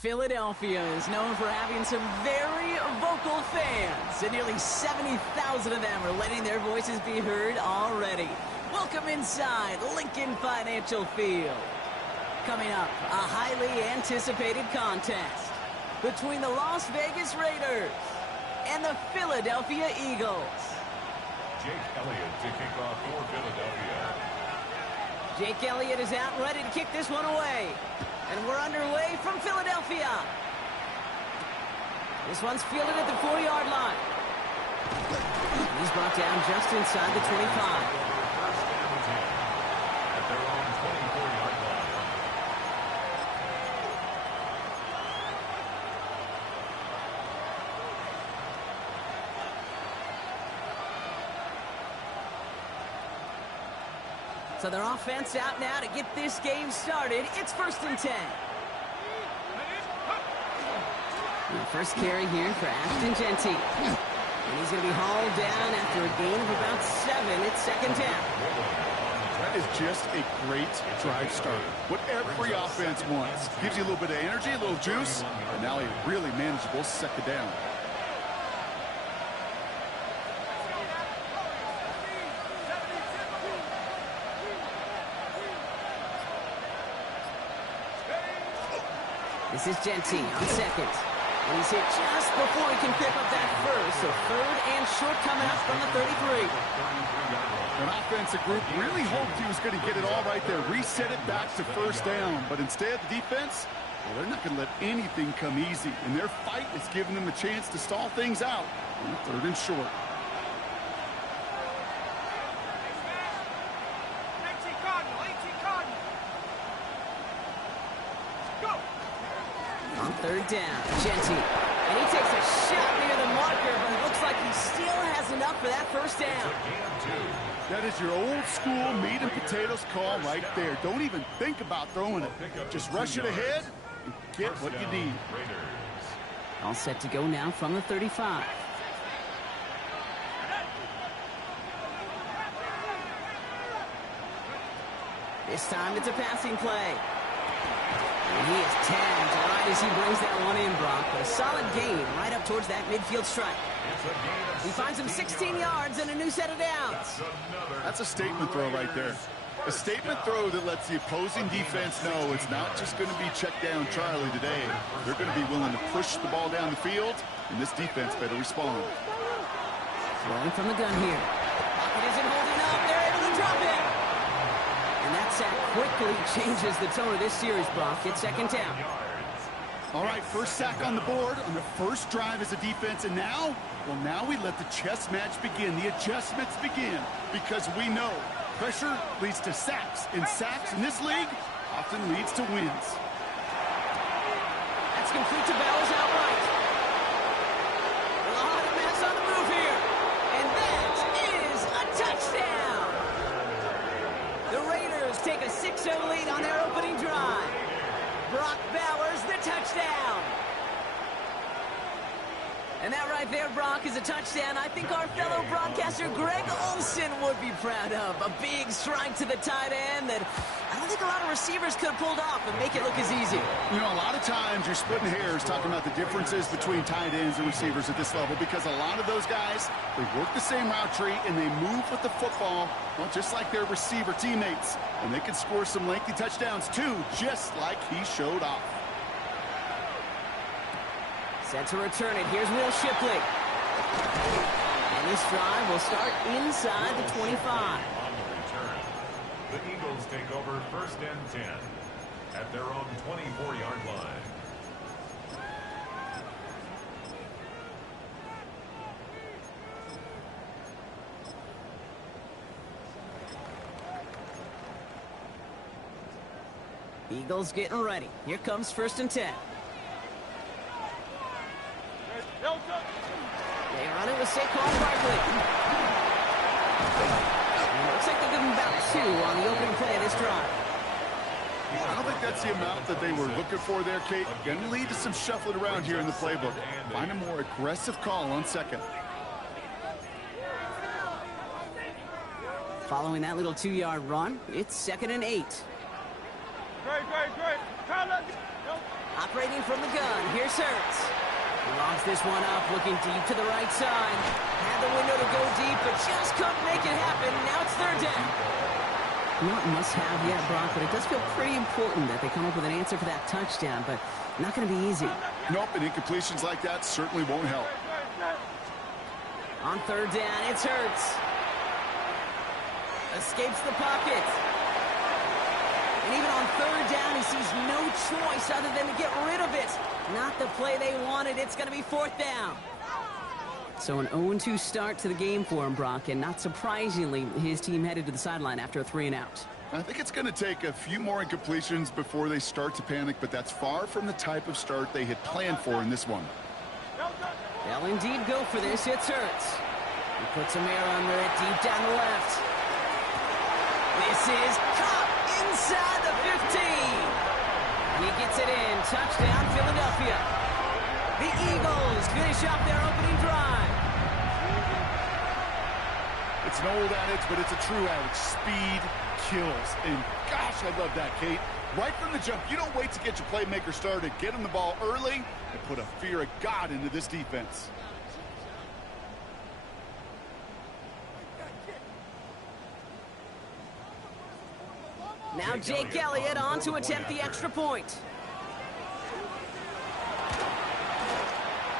Philadelphia is known for having some very vocal fans, and nearly 70,000 of them are letting their voices be heard already. Welcome inside Lincoln Financial Field. Coming up, a highly anticipated contest between the Las Vegas Raiders and the Philadelphia Eagles. Jake Elliott to kick off for Philadelphia. Jake Elliott is out and ready to kick this one away. And we're underway from Philadelphia. This one's fielded at the 40-yard line. He's brought down just inside the 25. First and 10 at their own 24-yard line. So their offense out now to get this game started. It's 1st and 10. The first carry here for Ashton Genty. And he's going to be hauled down after a gain of about 7. It's 2nd down. That is just a great drive start. What every offense wants. Gives you a little bit of energy, a little juice, and now a really manageable 2nd down. This is Genty on 2nd. And he's hit just before he can pick up that first. So 3rd and short coming up from the 33. An offensive group really hoped he was going to get it all right there. Reset it back to 1st down. But instead, the defense, well, they're not going to let anything come easy. And their fight is giving them a chance to stall things out on 3rd and short. On 3rd down, Genty. And he takes a shot near the marker, but it looks like he still has enough for that 1st down. That is your old school meat and potatoes call right there. Don't even think about throwing it. Just rush it ahead and get what you need. All set to go now from the 35. This time it's a passing play. And he is tagged right as he brings that one in, Brock. But a solid gain right up towards that midfield strike. He finds him 16 yards and a new set of downs. That's a statement throw right there. A statement throw that lets the opposing defense know it's not just going to be check down Charlie today. They're going to be willing to push the ball down the field, and this defense better respond. Throwing from the gun here. Pocket isn't holding up. They're able to drop it. And that sack quickly changes the tone of this series, Brock. It's 2nd down. All right, first sack on the board on the first drive as a defense. And now, well, now we let the chess match begin. The adjustments begin because we know pressure leads to sacks. And sacks in this league often leads to wins. That's complete to Bowers outright. A lot of mess on the move here. And that is a touchdown. The Raiders take a 6-0 lead on their opening drive. Brock Bowers, the touchdown. And that right there, Brock, is a touchdown I think our fellow broadcaster Greg Olsen would be proud of. A big strike to the tight end that I don't think a lot of receivers could have pulled off and make it look as easy. You know, a lot of times you're splitting hairs talking about the differences between tight ends and receivers at this level because a lot of those guys, they work the same route tree and they move with the football, well, just like their receiver teammates. And they can score some lengthy touchdowns too, just like he showed off. Set to return it. Here's Will Shipley. And this drive will start inside the 25. On the return, the Eagles take over 1st and 10 at their own 24-yard line. Eagles getting ready. Here comes 1st and 10. They run it with Saquon Barkley. And it looks like they'll give him about 2 on the opening play of this drive. I don't think that's the amount that they were looking for there, Kate. Going to lead to some shuffling around here in the playbook. Find a more aggressive call on 2nd. Following that little 2-yard run, it's 2nd and 8. Great. Operating from the gun, here's Hurts. He lobs this one up, looking deep to the right side. Had the window to go deep, but just couldn't make it happen. Now it's third down. Not must-have yet, Brock, but it does feel pretty important that they come up with an answer for that touchdown, but not going to be easy. Nope, and incompletions like that certainly won't help. On third down, it's Hurts. Escapes the pocket. And even on third down, he sees no choice other than to get rid of it. Not the play they wanted. It's going to be fourth down. So an 0-2 start to the game for him, Brock, and not surprisingly, his team headed to the sideline after a 3-and-out. I think it's going to take a few more incompletions before they start to panic, but that's far from the type of start they had planned for in this one. They'll indeed go for this. It's Hurts. He puts some air under it deep down the left. This is caught inside the 15. He gets it in. Touchdown, Philadelphia. The Eagles finish off their opening drive. It's an old adage, but it's a true adage. Speed kills. And gosh, I love that, Kate. Right from the jump, you don't wait to get your playmaker started. Get him the ball early and put a fear of God into this defense. Now Jake Elliott on to attempt the extra point.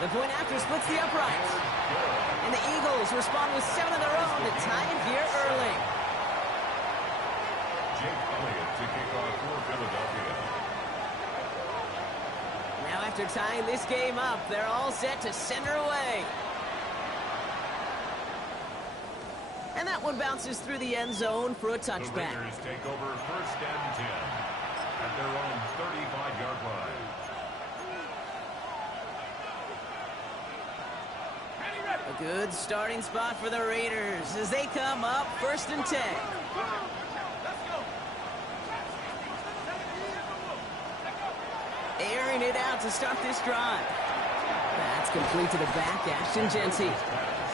The point after splits the uprights. And the Eagles respond with 7 of their own to tie it here early. Jake Elliott to kick off for Philadelphia. Now after tying this game up, they're all set to send her away. And that one bounces through the end zone for a touchback. The Raiders take over first and 10 at their own 35-yard line. A good starting spot for the Raiders as they come up first and 10. Airing it out to start this drive. That's complete to the back, Ashton Genty.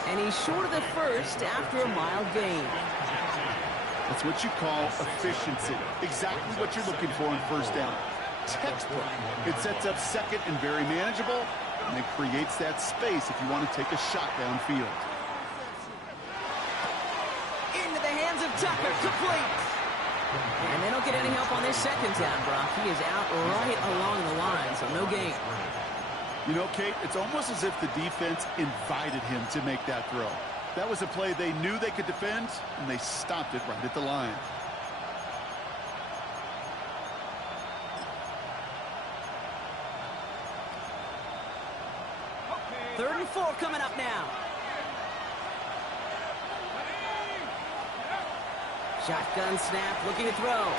And he's short of the first after a mild gain. That's what you call efficiency. Exactly what you're looking for in first down. Textbook. It sets up second and very manageable, and it creates that space if you want to take a shot downfield. Into the hands of Tucker, complete. And they don't get any help on this second down, Brock. He is out right along the line, so no gain. You know, Kate, it's almost as if the defense invited him to make that throw. That was a play they knew they could defend, and they stopped it right at the line. Third and 4 coming up now. Shotgun snap, looking to throw.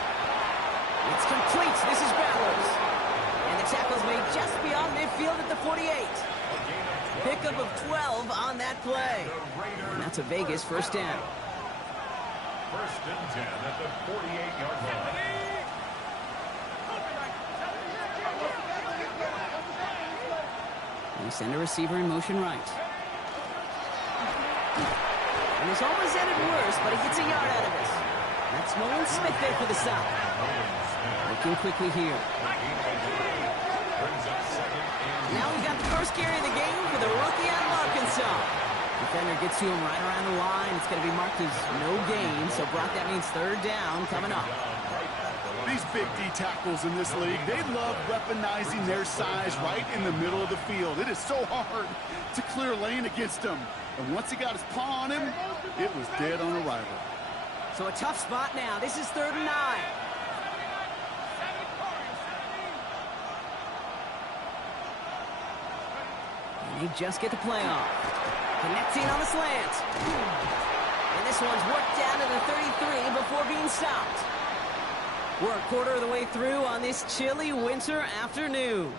It's complete. This is Bowers. And the tackle's made just beyond midfield at the 48. Pickup of 12 on that play. And that's a Vegas first down. First and 10 at the 48-yard line. They send a receiver in motion right. And this almost ended worse, but he gets a yard out of it. That's Nolan Smith there for the stop. Looking quickly here. Now we've got the first carry of the game for the rookie out of Arkansas. Defender gets to him right around the line. It's going to be marked as no gain. So, Brock, that means third down coming up. These big D tackles in this league, they love weaponizing their size right in the middle of the field. It is so hard to clear lane against him. And once he got his paw on him, it was dead on arrival. So a tough spot now. This is 3rd and 9. And they just get the play off. Connecting on the slant. And this one's worked down to the 33 before being stopped. We're a quarter of the way through on this chilly winter afternoon.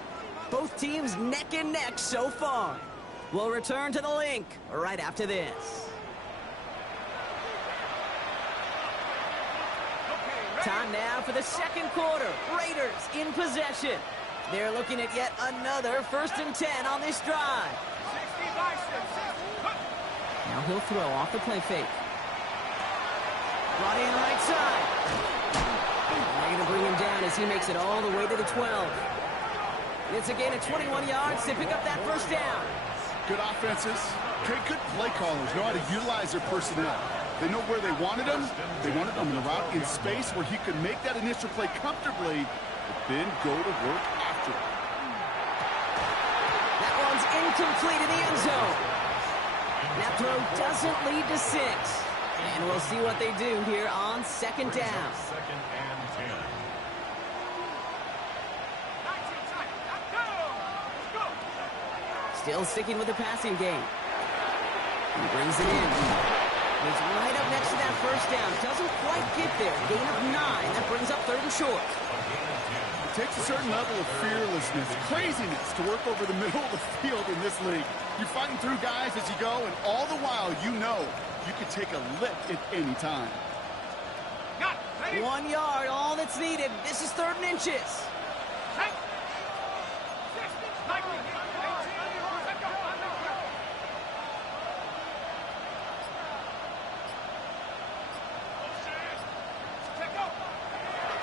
Both teams neck and neck so far. We'll return to the link right after this. Time now for the second quarter. Raiders in possession. They're looking at yet another 1st and 10 on this drive. Now he'll throw off the play fake. Brought in right side. They're going to bring him down as he makes it all the way to the 12. It's a gain of 21 yards to pick up that first down. Good offenses. Okay, good play callers know how to utilize their personnel. They know where they wanted them. They wanted them in a route in space where he could make that initial play comfortably, but then go to work after it. That one's incomplete in the end zone. That throw doesn't lead to 6. And we'll see what they do here on second down. Second and 10. Still sticking with the passing game. He brings it in. He's right up next to that first down. Doesn't quite get there. Gain of 9. That brings up 3rd and short. It takes a certain level of fearlessness, craziness to work over the middle of the field in this league. You're fighting through guys as you go, and all the while you know you can take a lick at any time. 1 yard, all that's needed. This is 3rd and inches.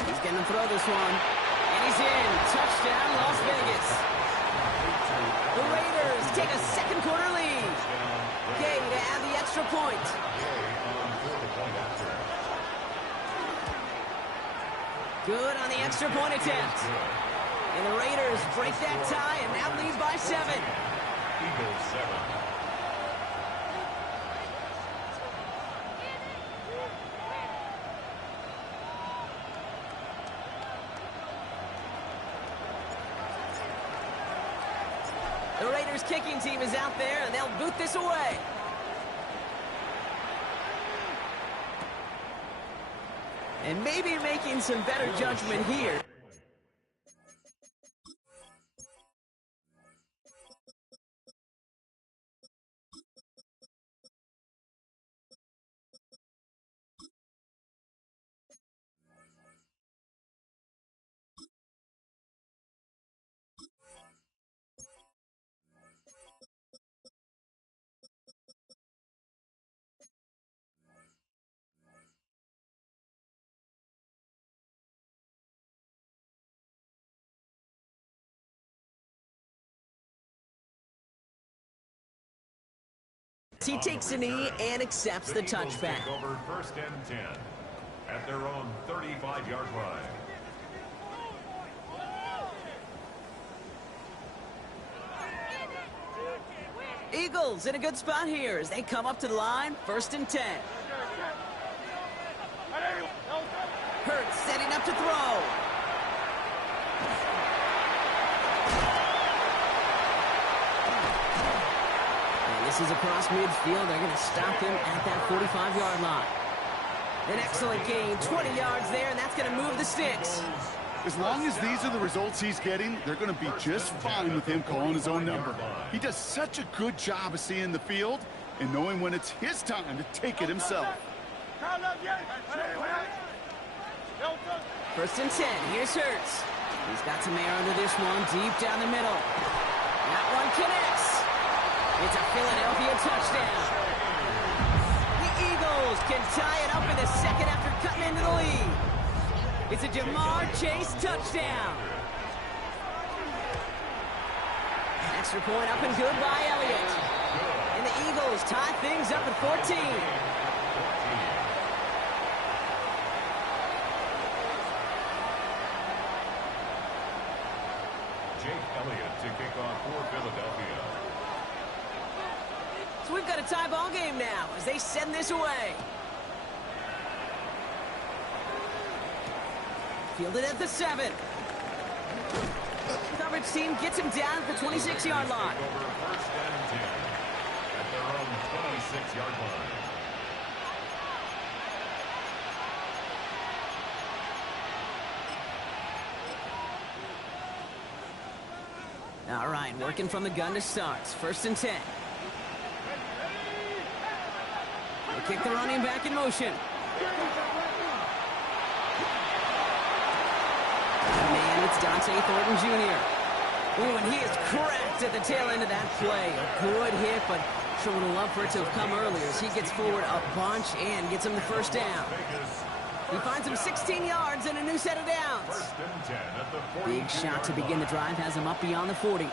He's going to throw this one. And he's in. Touchdown, Las Vegas. The Raiders take a second quarter lead. Gay to add the extra point. Good on the extra point attempt. And the Raiders break that tie and now lead by 7. Eagles 7. The Raiders kicking team is out there, and they'll boot this away. And maybe making some better judgment here. He takes a knee and accepts the touchback. Take over 1st and 10 at their own 35-yard line. Eagles in a good spot here as they come up to the line, 1st and 10. Hurts setting up to throw. This is across midfield. They're going to stop him at that 45-yard line. An excellent gain, 20 yards there, and that's going to move the sticks. As long as these are the results he's getting, they're going to be just fine with him calling his own number. He does such a good job of seeing the field and knowing when it's his time to take it himself. 1st and 10. Here's Hurts. He's got some air under this one, deep down the middle. That one connects. It's a Philadelphia touchdown. The Eagles can tie it up in the second after cutting into the lead. It's a Jamar Chase touchdown. Extra point up and good by Elliott. And the Eagles tie things up at 14. Jake Elliott to kick off for Philadelphia. So we've got a tie ball game now as they send this away. Fielded at the 7. Coverage team gets him down at the 26-yard line. Over 1st and 10 at their own 26-yard line. All right, working from the gun to start. 1st and 10. They kick the running back in motion. Man, it's Dante Thornton Jr. Ooh, and he is cracked at the tail end of that play. A good hit, but sure would have loved for it to have come earlier as he gets forward a bunch and gets him the first down. He finds him 16 yards and a new set of downs. First and 10 at the 42-yard Big shot to begin the drive has him up beyond the 40.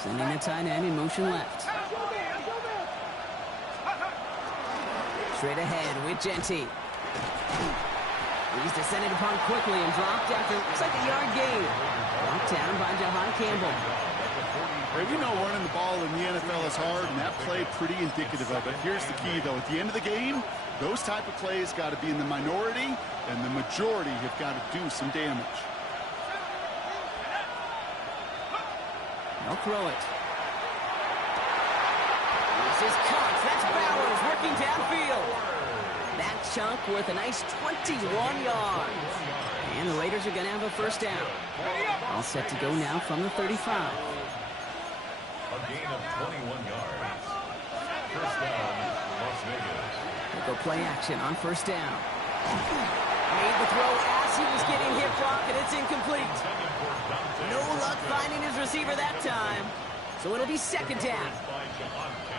Sending the tight end in motion left. Straight ahead with Genty. He's descended upon quickly and dropped after looks like a yard gain. Brought down by Jahan Campbell. Well, you know running the ball in the NFL is hard, and that play pretty indicative of it. Here's the key, though. At the end of the game, those type of plays got to be in the minority, and the majority have got to do some damage. They'll throw it. This is Cox. That's Bowers working downfield. That chunk worth a nice 21 yards. And the Raiders are going to have a first down. All set to go now from the 35. A gain of 21 yards. First down, Las Vegas. They'll go play action on first down. Made the throw as he was getting hit block, and it's incomplete. No luck finding his receiver that time. So it'll be second down.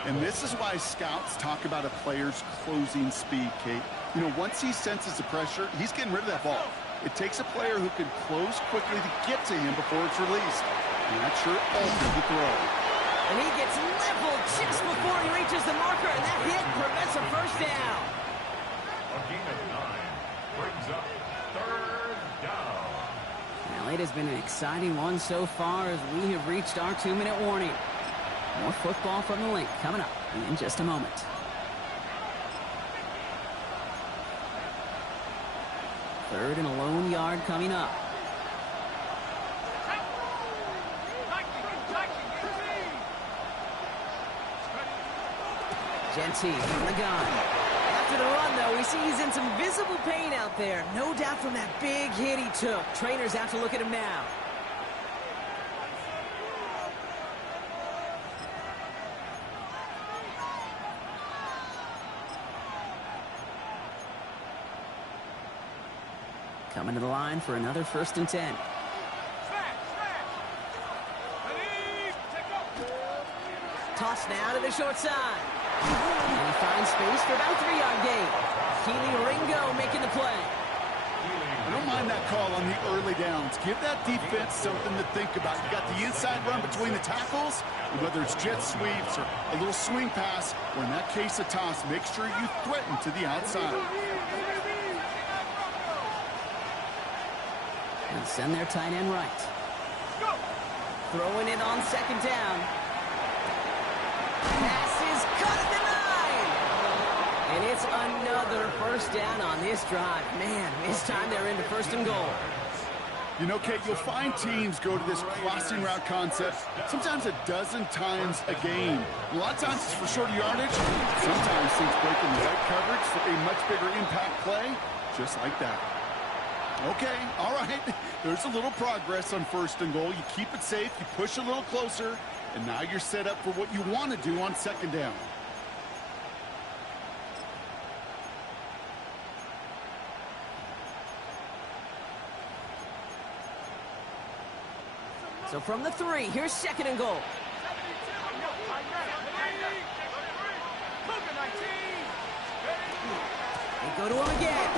And this is why scouts talk about a player's closing speed, Kate. You know, once he senses the pressure, he's getting rid of that ball. It takes a player who can close quickly to get to him before it's released. And that sure alters the throw. And he gets leveled just before he reaches the marker, and that hit prevents a first down. A gain of 9 brings up third down. Well, it has been an exciting one so far as we have reached our 2-minute warning. More football from the link coming up in just a moment. Third and a lone yard coming up. Genty in the gun. After the run, though, we see he's in some visible pain out there. No doubt from that big hit he took. Trainers have to look at him now. Coming to the line for another first and 10. Toss now to the short side. And he finds space for about a 3-yard gain. Keely Ringo making the play. I don't mind that call on the early downs. Give that defense something to think about. You got the inside run between the tackles, and whether it's jet sweeps or a little swing pass, or in that case a toss, make sure you threaten to the outside. And send their tight end right. Throwing it on second down. Pass is cut at the 9. And it's another first down on this drive. Man, this time they're into first and goal. You know, Kate, you'll find teams go to this crossing route concept sometimes a dozen times a game. A lot of times it's for shorter yardage. Sometimes things break in the right coverage for a much bigger impact play, just like that. Okay, all right. There's a little progress on first and goal. You keep it safe, you push a little closer, and now you're set up for what you want to do on second down. So from the 3, here's second and goal. They go to him again.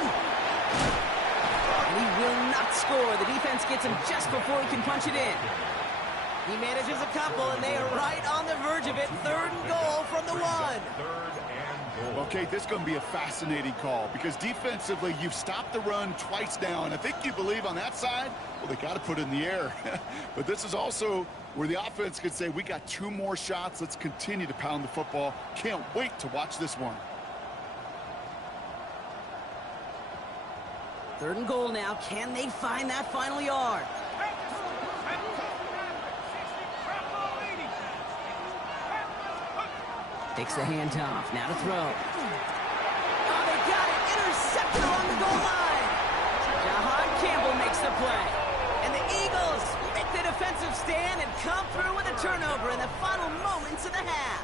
And he will not score. The defense gets him just before he can punch it in. He manages a couple, and they are right on the verge of it. Third and goal from the 1. Okay, this is going to be a fascinating call because defensively, you've stopped the run twice now, and I think you believe on that side, well, they got to put it in the air. But this is also where the offense could say, we got 2 more shots. Let's continue to pound the football. Can't wait to watch this one. Third and goal now. Can they find that final yard? Takes the handoff. Now to throw. Oh, they got it. Intercepted along the goal line. Jahan Campbell makes the play. And the Eagles make the defensive stand and come through with a turnover in the final moments of the half.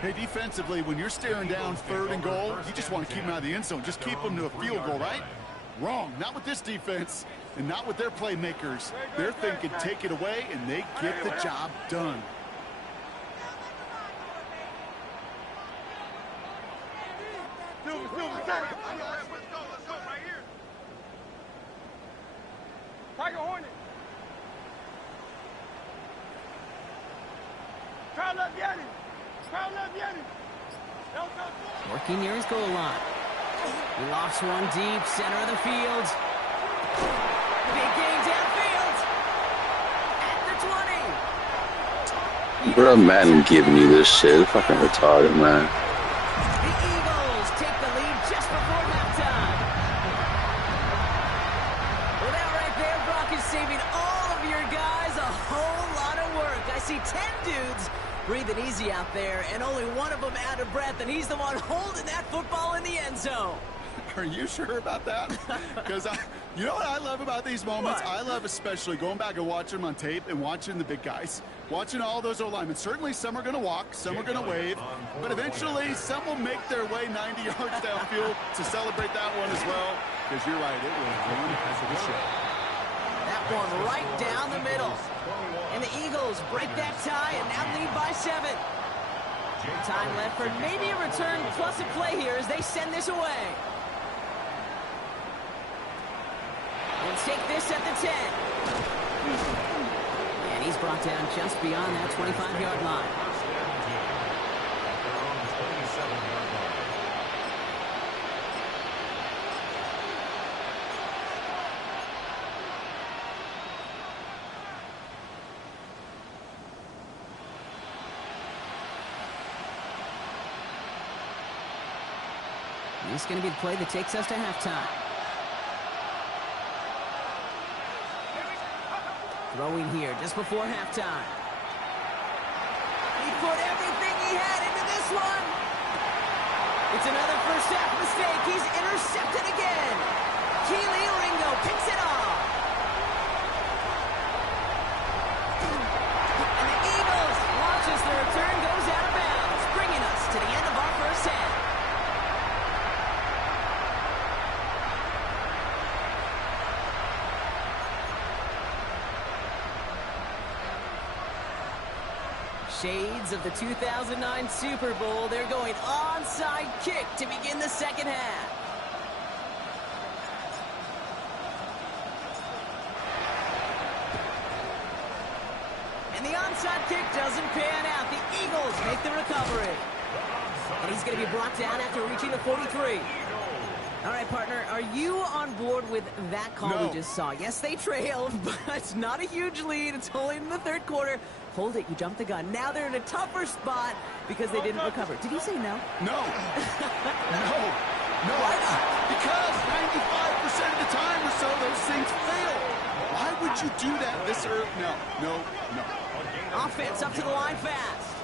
Hey, defensively, when you're staring down third and goal, you just want to keep them out of the end zone. Just keep them to a field goal, right? Wrong. Not with this defense and not with their playmakers. They're thinking take it away, and they get the job done. Tiger Hornet. Crowd left Yanni. Crowd left Yanni. Working near his goal line. He lofts one deep, center of the field. Big gain downfield. At the 20. Bro, Madden giving you this shit. Fucking retarded, man. The Eagles take the lead just before halftime. Well, that right there, Brock, is saving all of your guys a whole lot of work. I see 10 dudes breathing easy out there, and only one of them out of breath, and he's the one holding that football in the end zone. Are you sure about that? Because you know what I love about these moments? What? I love especially going back and watching them on tape and watching the big guys. Watching all those O-linemen. Certainly some are going to walk, some are going to wave, but eventually some will make their way 90 yards downfield to celebrate that one as well. Because you're right, it was one heck of a show. That one right down the middle. And the Eagles break that tie and now lead by 7. Time left for maybe a return plus a play here as they send this away. And take this at the 10. And he's brought down just beyond that 25-yard line. This is going to be the play that takes us to halftime. Throwing here just before halftime. He put everything he had into this one. It's another first half mistake. He's intercepted again. Keely Ringo picks it off. And the Eagles watch as the return goes out of bounds, bringing us to the end of our first half. Shades of the 2009 Super Bowl. They're going onside kick to begin the second half. And the onside kick doesn't pan out. The Eagles make the recovery. And he's going to be brought down after reaching the 43. All right, partner, are you on board with that call we just saw? Yes, they trailed, but it's not a huge lead. It's only in the third quarter. Hold it, you jumped the gun. Now they're in a tougher spot because they didn't recover. Did he say no? No. No. Why not? Because 95% of the time or so, those things fail. Why would you do that this early? No. Offense up to the line fast.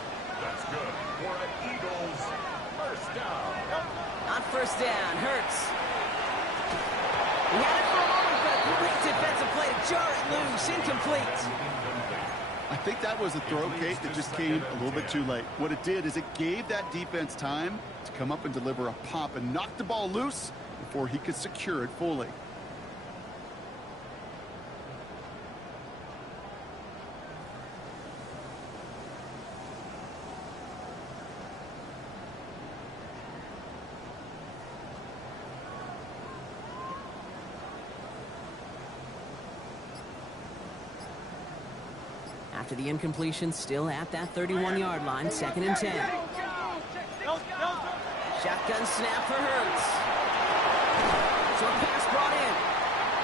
That's good for the Eagles. First down. On first down, Hurts. He had it for a moment, but a great defensive play to jar it loose. Incomplete. I think that was a throw, Kate, that just came a little bit too late. What it did is it gave that defense time to come up and deliver a pop and knock the ball loose before he could secure it fully. After the incompletion, still at that 31-yard line, 2nd and 10. Shotgun snap for Hurts. Short pass brought in.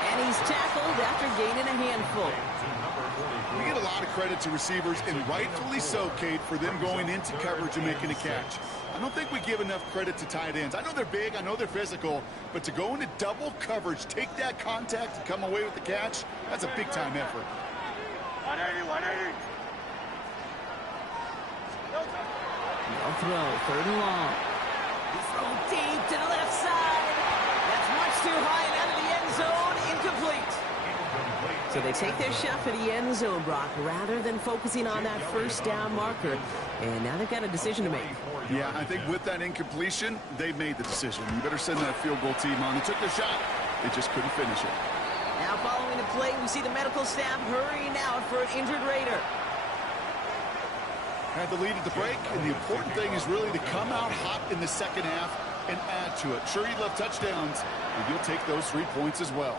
And he's tackled after gaining a handful. We get a lot of credit to receivers, and rightfully so, Kate, for them going into coverage and making a catch. I don't think we give enough credit to tight ends. I know they're big, I know they're physical, but to go into double coverage, take that contact, and come away with the catch, that's a big-time effort. 180. No throw, 3rd and long. He's thrown deep to the left side. That's much too high and out of the end zone. Incomplete. So they take their shot for the end zone, Brock, rather than focusing on that first down marker. And now they've got a decision to make. Yeah, I think with that incompletion, they've made the decision. You better send that field goal team on. They took their shot. They just couldn't finish it. Now following the play, we see the medical staff hurrying out for an injured Raider. Had the lead at the break, and the important thing is really to come out hot in the second half and add to it. Sure, you'd love touchdowns, but you'll take those 3 points as well.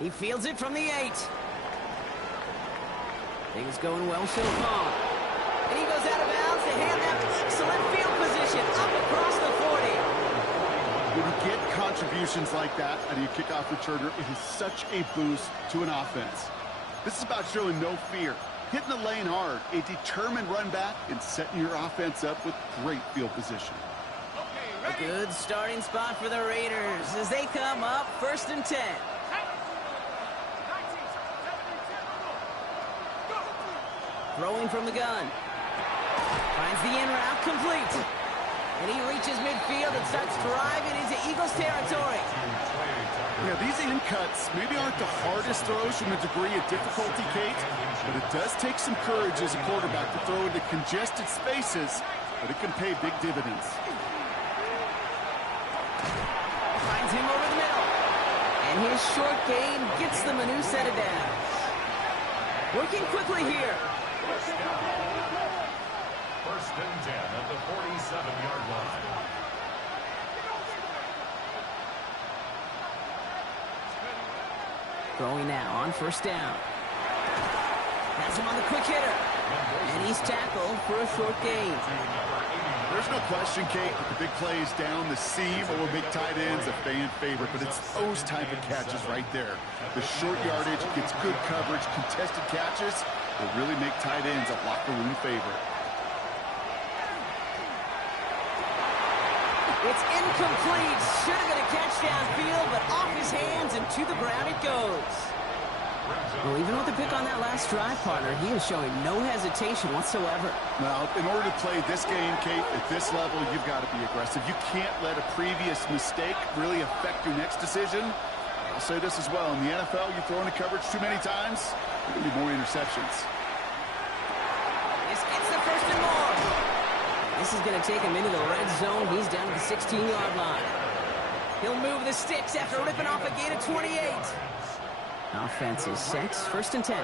He fields it from the 8. Things going well so far. And he goes out of bounds to hand that excellent field position up across the 40. When you get contributions like that out of your kickoff returner, it is such a boost to an offense. This is about showing no fear, hitting the lane hard, a determined run back, and setting your offense up with great field position. A good starting spot for the Raiders as they come up 1st and 10. Throwing from the gun. Finds the in route complete. And he reaches midfield and starts driving into Eagles territory. Yeah, these in cuts maybe aren't the hardest throws from a degree of difficulty, Kate, but it does take some courage as a quarterback to throw into congested spaces, but it can pay big dividends. Finds him over the middle. And his short gain gets them a new set of downs. Working quickly here. 1st and 10 at the 47-yard line. Throwing now on 1st down. Has him on the quick hitter. And he's tackled for a short gain. There's no question, Kate, that the big plays down the seam or big tight ends a fan favorite, but it's those type of catches right there. The short yardage gets good coverage, contested catches will really make tight ends a locker room favorite. It's incomplete. Should have been a catch downfield, but off his hands and to the ground it goes. Well, even with the pick on that last drive, partner, he is showing no hesitation whatsoever. Well, in order to play this game, Kate, at this level, you've got to be aggressive. You can't let a previous mistake really affect your next decision. I'll say this as well. In the NFL, you throw into coverage too many times, there will be more interceptions. This gets the 1st and more. This is going to take him into the red zone. He's down to the 16-yard line. He'll move the sticks after ripping off a gain of 28. Offense is set. 1st and 10. A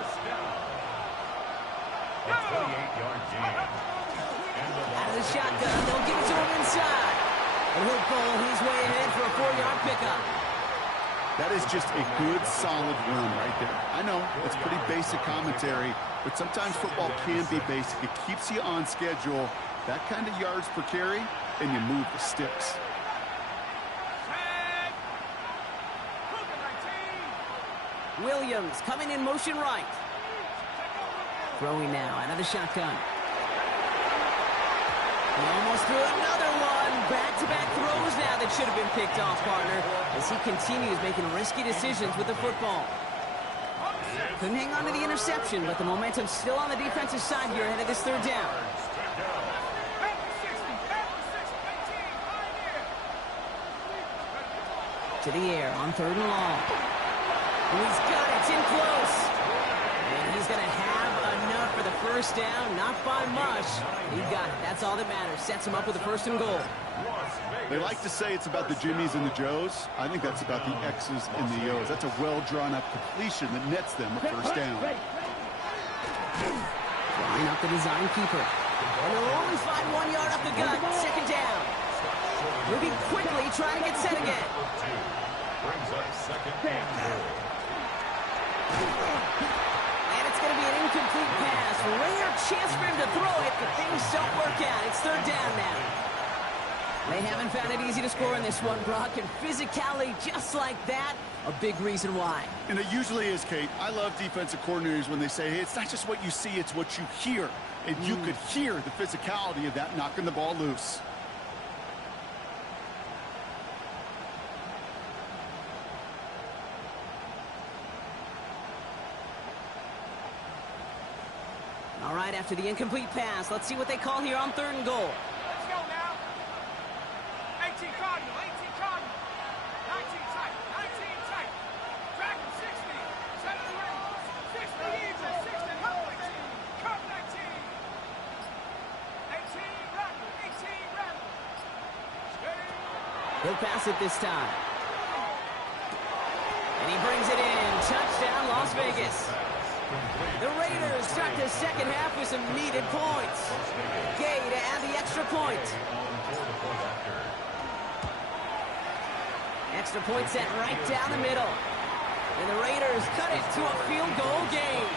28-yard gain. Out of the shotgun. They'll give it to him inside. And he'll bowl his way ahead for a 4-yard pickup. That is just a good, solid run right there. I know, it's pretty basic commentary, but sometimes football can be basic. It keeps you on schedule, that kind of yards per carry, and you move the sticks. Williams coming in motion right. Throwing now out of the shotgun. He almost threw another one. Back-to-back throws now that should have been picked off, partner, as he continues making risky decisions with the football. Couldn't hang on to the interception, but the momentum's still on the defensive side here ahead of this 3rd down. To the air on 3rd and long. And he's got it. It's in close. And he's going to have enough for the 1st down. Not by much. He got it. That's all that matters. Sets him up with a 1st and goal. They like to say it's about the Jimmies and the Joes. I think that's about the X's and the O's. That's a well-drawn-up completion that nets them a 1st down. Line up the design keeper. And they'll only find 1 yard up the gut. 2nd down. Moving quickly, trying to get set again. Brings up 2nd and goal. And it's going to be an incomplete pass. Rare chance for him to throw it, but things don't work out. It's 3rd down now. They haven't found it easy to score in this one, Brock, and physicality just like that, a big reason why. And it usually is, Kate. I love defensive coordinators when they say, hey, it's not just what you see, it's what you hear. And you could hear the physicality of that knocking the ball loose. All right, after the incomplete pass, let's see what they call here on 3rd and goal. Let's go now. 18 Cardinal, 18 Cardinal. 19 tight, 19 tight. Dragon 60, 7 Ravens, 60 Eagles, 60 Hurricane, Cup 19. 18 Randall, 18 Randall. He'll pass it this time. And he brings it in. Touchdown, Las Vegas. The Raiders start the 2nd half with some needed points. Gay to add the extra point. Extra point set right down the middle. And the Raiders Raiders cut it to a field goal game.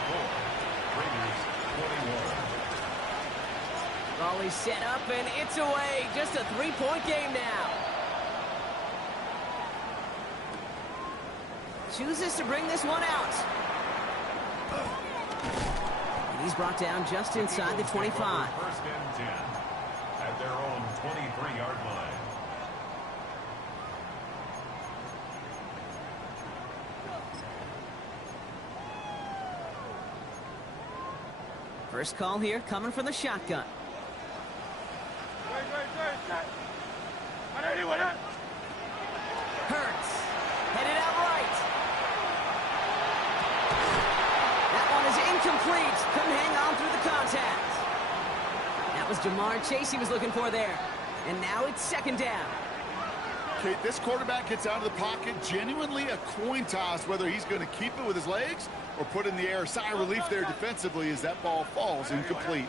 Raiders 21. Volley set up, and it's away. Just a three-point game now. Chooses to bring this one out. And he's brought down just inside the 25. First and 10 at their own 23-yard line. First call here coming from the shotgun. Hurts. Headed out right. That one is incomplete. Couldn't hang on through the contact. That was Jamar Chase he was looking for there. And now it's second down. Okay, this quarterback gets out of the pocket, genuinely a coin toss whether he's going to keep it with his legs or put in the air. Sigh of relief there defensively as that ball falls incomplete.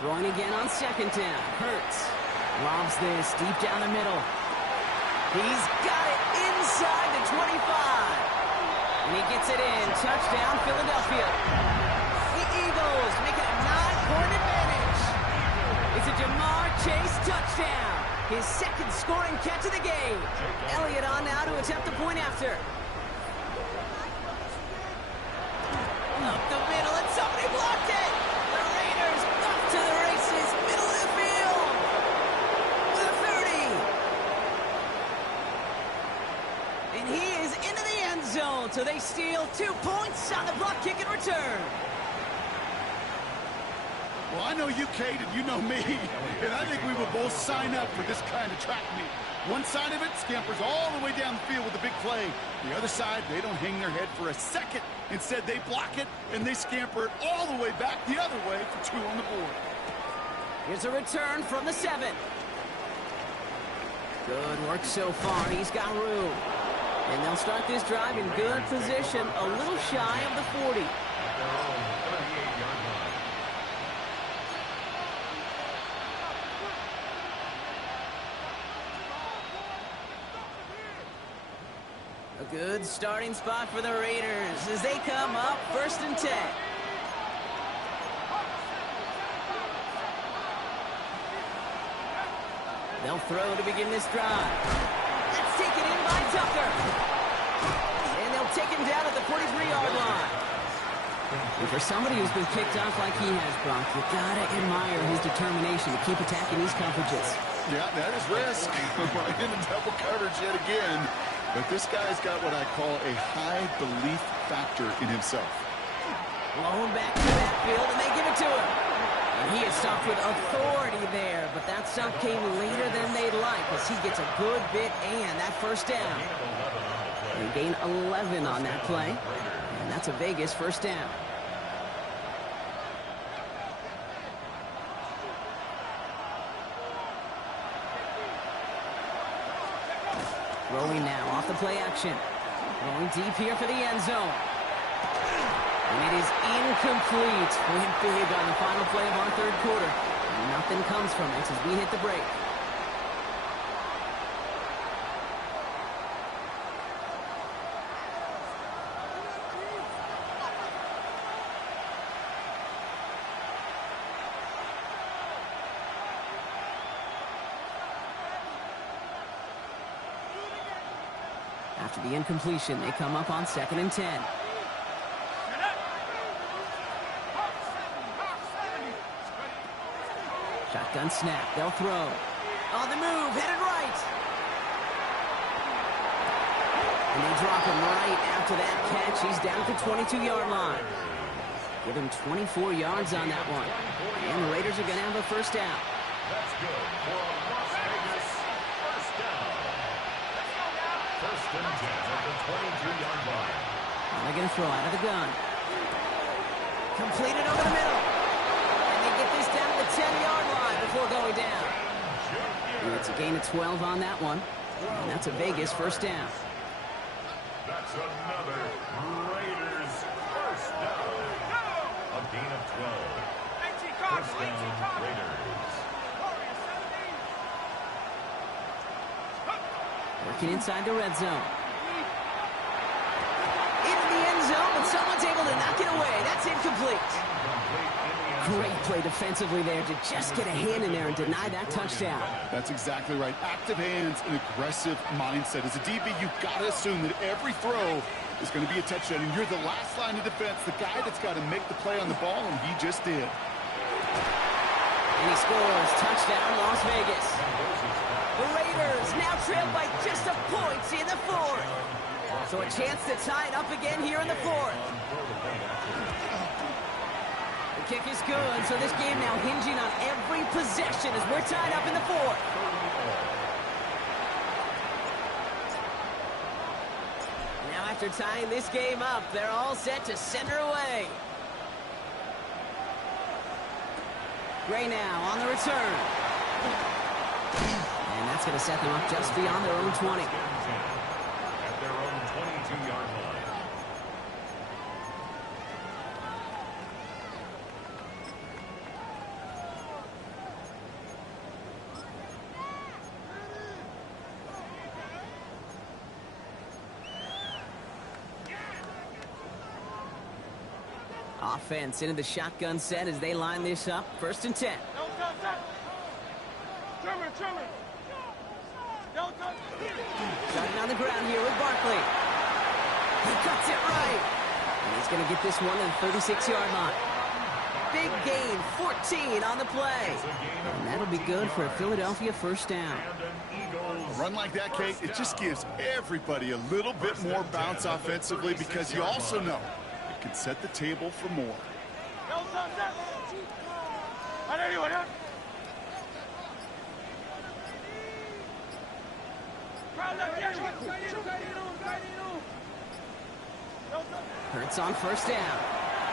Throwing again on second down. Hurts. Lobs this deep down the middle. He's got it inside the 25. And he gets it in. Touchdown, Philadelphia. The Eagles make it a 9-point advantage. It's a Jamar Chase touchdown. His second scoring catch of the game. Elliott on now to attempt the point after. Up the middle, and somebody blocked it. The Raiders off to the races, middle of the field. The 30. And he is into the end zone, so they steal 2 points on the block kick and return. Well, I know you, Kate, and you know me, and I think we will both sign up for this kind of track meet. One side of it scampers all the way down the field with a big play. The other side, they don't hang their head for a second. Instead, they block it, and they scamper it all the way back the other way for 2 on the board. Here's a return from the 7. Good work so far. He's got room. And they'll start this drive in good position, a little shy of the 40. At their own 38-yard line. A good starting spot for the Raiders as they come up first and 10. They'll throw to begin this drive. That's taken in by Tucker. And they'll take him down at the 43-yard line. And for somebody who's been kicked off like he has, Brock, you gotta admire his determination to keep attacking these coverages. Yeah, that is risk. Right into double coverage yet again. But this guy's got what I call a high belief factor in himself. Blown back to the backfield, and they give it to him. And he is stopped with authority there, but that stop came later than they'd like as he gets a good bit and that first down. They gain 11 on that play, and that's a Vegas first down. Throwing now off the play action. Going deep here for the end zone. And it is incomplete. Went big on the final play of our third quarter. And nothing comes from it as we hit the break. After the incompletion, they come up on second and 10. Shotgun snap. They'll throw. On the move. Headed right. And they drop him right after that catch. He's down at the 22-yard line. Give him 24 yards on that one. And the Raiders are going to have a first down. That's good for a Las Vegas first down. First and 10 at the 22-yard line. They're going to throw out of the gun. Completed over the middle. And they get this down to the 10-yard line before going down. And it's a gain of 12 on that one. And that's a Vegas first down. That's another Raiders first down. A gain of 12. First down, Raiders. Working inside the red zone. Into the end zone, but someone's able to knock it away. That's incomplete. Great play defensively there to just get a hand in there and deny that touchdown. That's exactly right. Active hands and aggressive mindset. As a DB, you've got to assume that every throw is going to be a touchdown, and you're the last line of defense, the guy that's got to make the play on the ball, and he just did. And he scores. Touchdown, Las Vegas. The Raiders now trail by just a point in the fourth. So a chance to tie it up again here in the fourth. The kick is good, so this game now hinging on every possession as we're tied up in the fourth. Now after tying this game up, they're all set to send her away. Gray now on the return. And that's going to set them up just beyond their own 20. At their own 22-yard line. Offense into the shotgun set as they line this up. 1st and 10. Starting on the ground here with Barkley. He cuts it right. And he's going to get this one to the 36-yard line. Big gain, 14 on the play. And that'll be good for a Philadelphia 1st down. A run like that, Kate, it just gives everybody a little bit more bounce offensively because you also know it can set the table for more. Hurts on 1st down.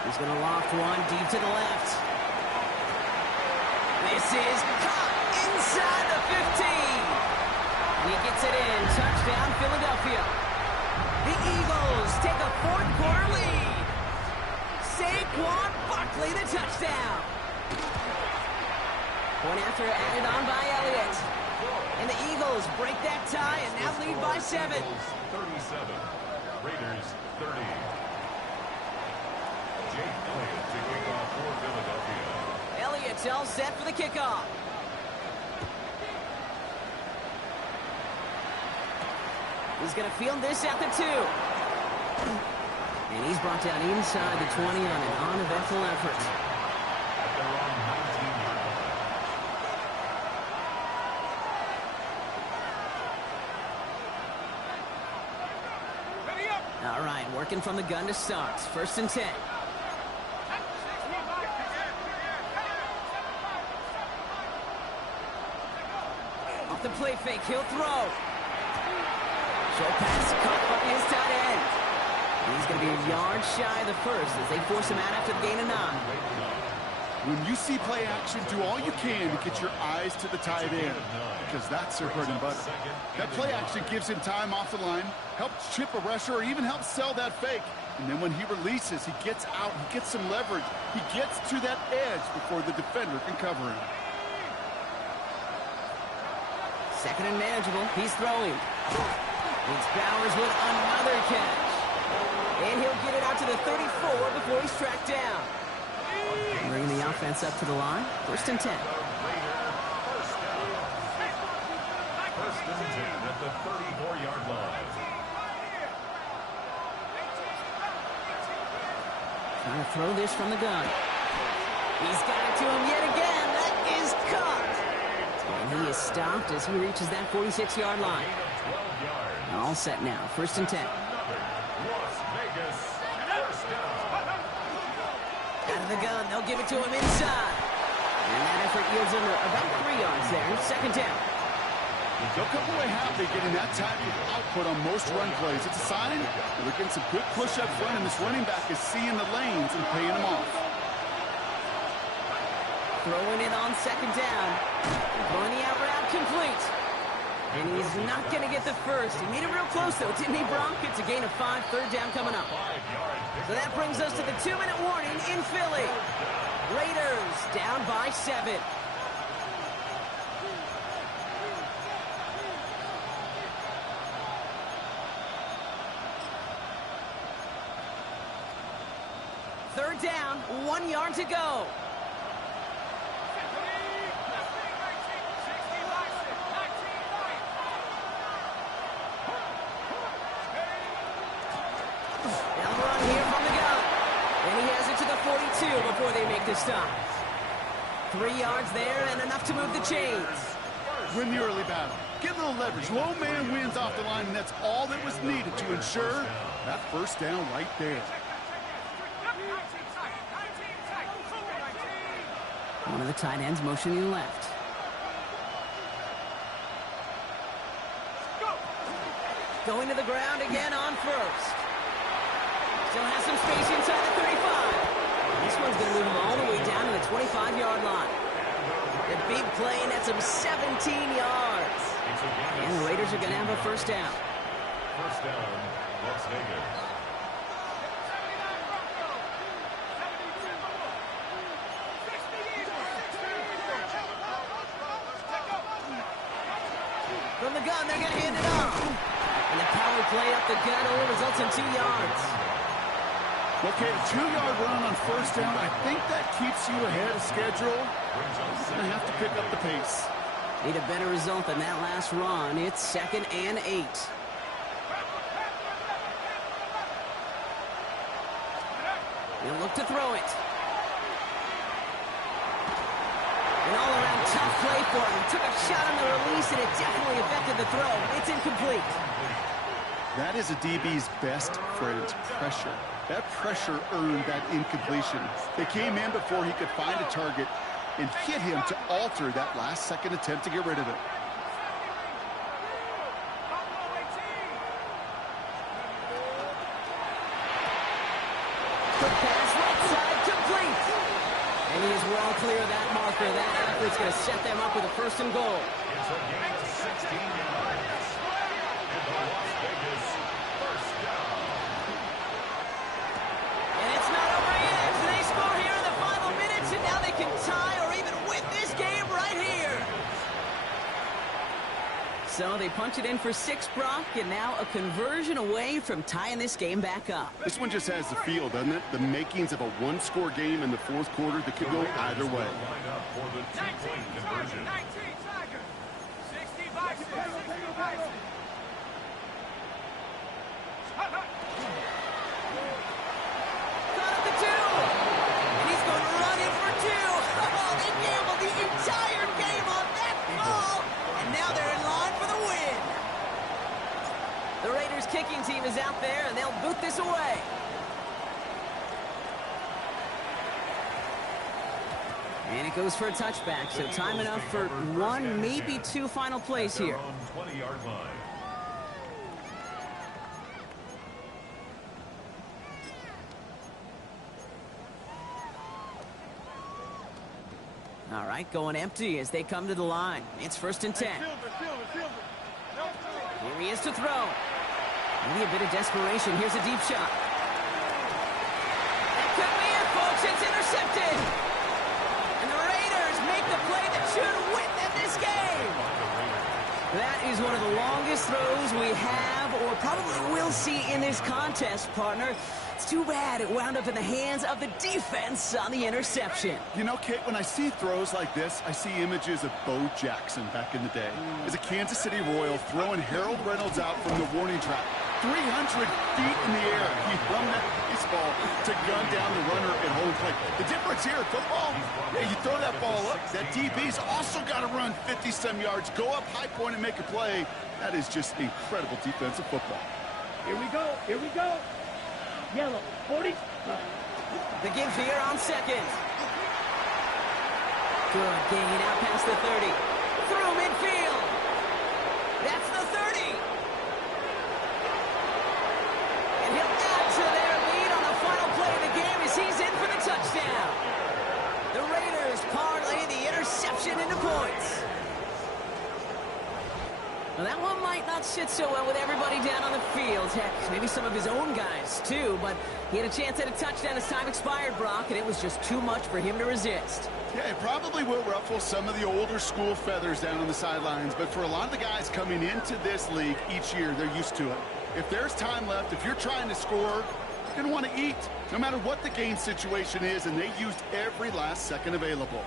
He's going to loft one deep to the left. This is caught inside the 15. And he gets it in. Touchdown, Philadelphia. The Eagles take a 4th quarter lead. Saquon Barkley, the touchdown. Point after added on by Elliott. And the Eagles break that tie and now lead by 7. 37. Raiders 30. Jake Elliott to kick off for Philadelphia. Elliott's all set for the kickoff. He's going to field this at the 2. And he's brought down inside the 20 on an uneventful effort. At their own 19-yard line. All right, working from the gun to start. 1st and 10. Off the play fake, he'll throw. Short pass caught by his tight end. He's going to be a yard shy of the 1st as they force him out after the gain of 9. When you see play action, do all you can to get your eyes to the tight end because that's their bread and butter. That play action gives him time off the line, helps chip a rusher, or even helps sell that fake. And then when he releases, he gets out, he gets some leverage. He gets to that edge before the defender can cover him. 2nd and manageable. He's throwing. It's Bowers with another catch. And he'll get it out to the 34 before he's tracked down. Bringing the offense up to the line. 1st and 10. Raider first down. 1st and 10 at the 34-yard line. Trying to throw this from the gun. He's got it to him yet again. That is caught. And he is stopped as he reaches that 46-yard line. 12 yards. All set now. 1st and 10. Las Vegas first down. Out of the gun. They'll give it to him inside. And that effort yields him about 3 yards there. 2nd down. They'll come away happy getting that type of output on most run plays. It's a sign that they're getting some good push up front, and this running back is seeing the lanes and paying them off. Throwing it on 2nd down. Going the out route complete. And he's not going to get the 1st. He made it real close, though, didn't he, Bronk? It's a gain of 5, 3rd down coming up. 5 yards. So that brings us to the 2-minute warning in Philly. Raiders down by 7. Third down, 1 yard to go. Now the run here from the gun. And he has it to the 42 before they make the stop. 3 yards there and enough to move the chains. Win the early battle. Get a little leverage. Low man wins off the line, and that's all that was needed to ensure that first down right there. One of the tight ends motioning left. Going to the ground again on first. Still has some space inside the 35. This one's going to move him all the way down to the 25-yard line. The big play, and that's him 17 yards. And the Raiders are going to have a first down. First down, Las Vegas. From the gun, they're going to hand it off. And the power play up the gut only results in 2 yards. Okay, a 2-yard run on first down. I think that keeps you ahead of schedule. You're going to have to pick up the pace. Need a better result than that last run. It's 2nd and 8. He'll look to throw it. An all-around tough play for him. Took a shot on the release, and it definitely affected the throw. It's incomplete. That is a DB's best friend, pressure. That pressure earned that incompletion. They came in before he could find a target and hit him to alter that last-second attempt to get rid of it. Quick pass, right side, complete. And he is well clear of that marker. That effort's going to set them up with a first and goal. It's a gain of 16 yards. And the Las Vegas first down. And it's not over yet. They score here in the final minutes, and now they can tie or even win this game right here. So they punch it in for 6, Brock, and now a conversion away from tying this game back up. This one just has the feel, doesn't it? The makings of a one-score game in the fourth quarter that could go either way. Line up for the two-point conversion. 19 Tigers. 60 Bison. 60 Bison. Got up the 2. And he's going to run in for 2. Oh, they gambled the entire game on that ball. And now they're in line for the win. The Raiders kicking team is out there, and they'll boot this away. And it goes for a touchback, so time enough for 1, maybe 2 final plays here. On 20-yard line. All right, going empty as they come to the line. It's 1st and 10. Here he is to throw. Maybe a bit of desperation. Here's a deep shot. That could be it, folks. It's intercepted. And the Raiders make the play that should win them this game. That is one of the longest throws we have or probably will see in this contest, partner. It's too bad it wound up in the hands of the defense on the interception. You know, Kate, when I see throws like this, I see images of Bo Jackson back in the day. As a Kansas City Royal throwing Harold Reynolds out from the warning track. 300 feet in the air. He run that baseball to gun down the runner at home plate. The difference here in football, yeah, you throw that ball up, that DB's also got to run 50-some yards, go up high point and make a play. That is just incredible defensive football. Here we go. Here we go. Yellow. 40. The give here on 2nd. Good gain out past the 30. Through midfield. That's the 30. And he'll add to their lead on the final play of the game as he's in for the touchdown. The Raiders parlay the interception into points. Well, that one might not sit so well with everybody down on the field. Heck, maybe some of his own guys, too. But he had a chance at a touchdown as time expired, Brock, and it was just too much for him to resist. Yeah, it probably will ruffle some of the older school feathers down on the sidelines. But for a lot of the guys coming into this league each year, they're used to it. If there's time left, if you're trying to score, going to want to eat, no matter what the game situation is, and they used every last second available.